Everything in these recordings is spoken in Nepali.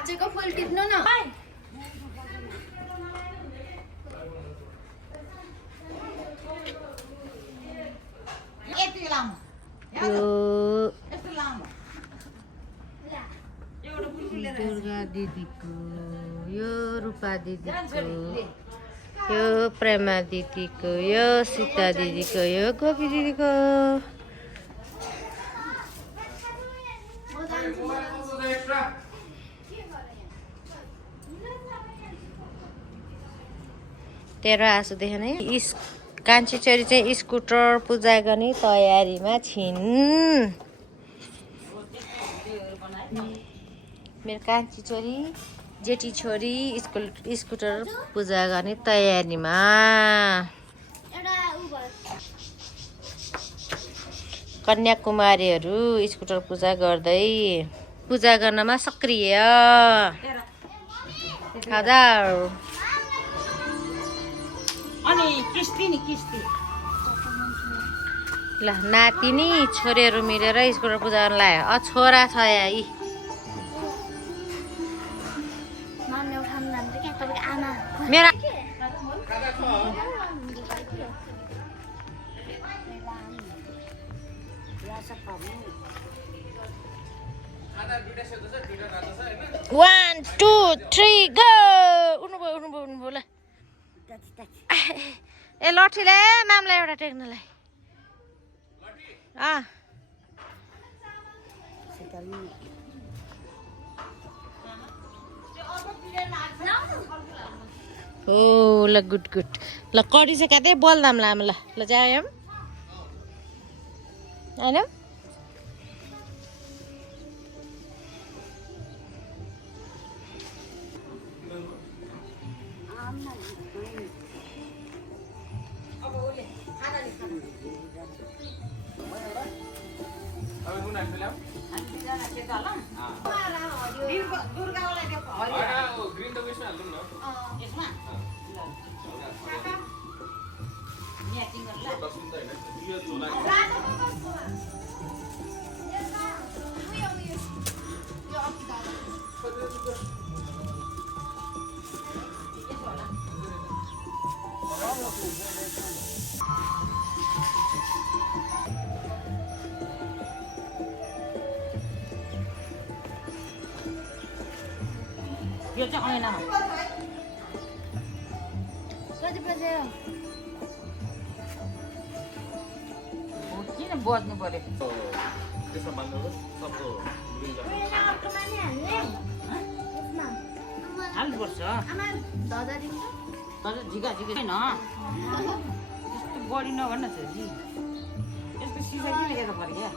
भाँचेको फुल टिप्नु न दुर्गा दिदीको यो रूपा दिदीको यो प्रेमा दिदीको यो सीता दिदीको यो गोपी दिदीको तेरो आँसु देखेन कान्छी छोरी चाहिँ स्कुटर पूजा गर्ने तयारीमा छिन् मेरो कान्छी छोरी जेठी छोरी स्कुटर पूजा गर्ने तयारीमा कन्याकुमारीहरू स्कुटर पूजा गर्दै पूजा गर्नमा सक्रिय हजार अनि किस्ती नि किस्ती ल नातिनी छोरीहरू मिलेर स्कुटर पूजा गर्न लाग्यो छोरा छ या यी मेरा One, 2, 3, go! उठ्नुभयो ल ए लट्ठीले मामलाई एउटा टेक्नलाई हो ल गुड ल कडी चाहिँ काँदै बोल्दाम लाम ल जायम होइन यो चाहिँ ऐना किन बज्नु पर्यो हाल्नुपर्छ झिका झिका छैन यस्तो बढी नभन्न छ जी यस्तो सिसा किन लिएर पर्यो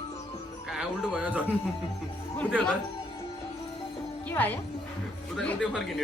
क्या उल्टो भयो झन् के भयो उता फर्किने